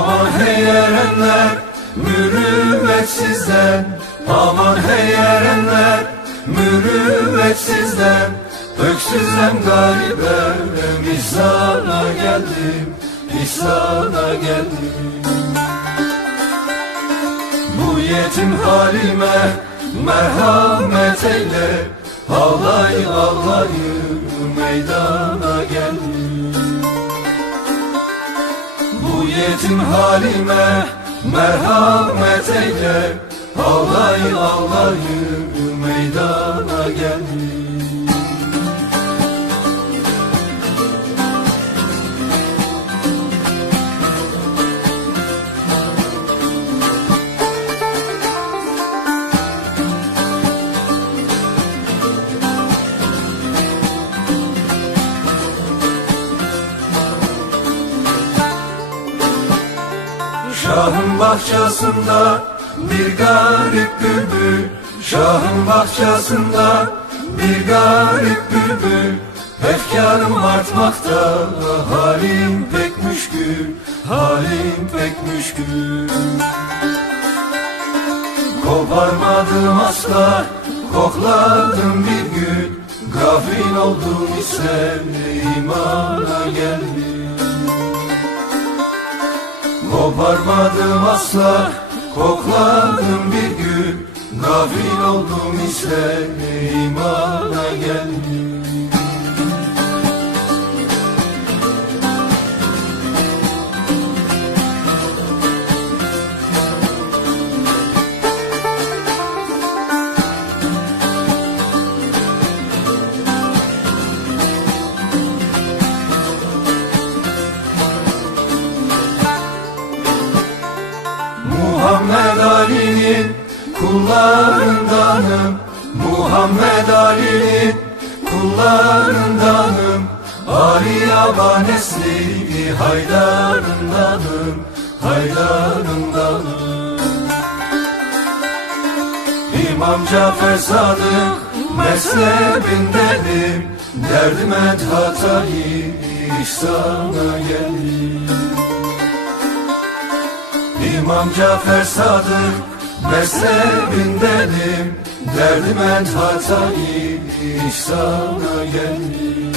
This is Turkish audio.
Aman hey erenler, mürüvvetsizler. Aman hey erenler, mürüvvetsizler. Öksüzem garibem, ihsana geldim, ihsana geldim. Bu yetim halime merhamet eyle, ağlay ağlayı meydana geldim. Bu yetim halime merhamet eyle, ağlay ağlayı meydana geldim. Şahın bahçesinde bir garip bülbül, Şahın bahçesinde bir garip bülbül. Efkarım artmakta, halim pek müşkül, halim pek müşkül. Koparmadım asla, kokladım bir gün. Gafil oldum ise imana geldim. Koparmadım asla, kokladım bir gün. Gafil oldum ise imana geldim. Muhammed Ali'nin kullarındanım, Muhammed Ali'nin kullarındanım. Ali abanesi Haydar'ındanım, Haydar'ındanım. İmam Cafer Sadık mezhebindenim, derdim et hatayı ihsana geldim. İmam Cafer Sadık mezhebindenim, derdim et hatayı ihsana geldim.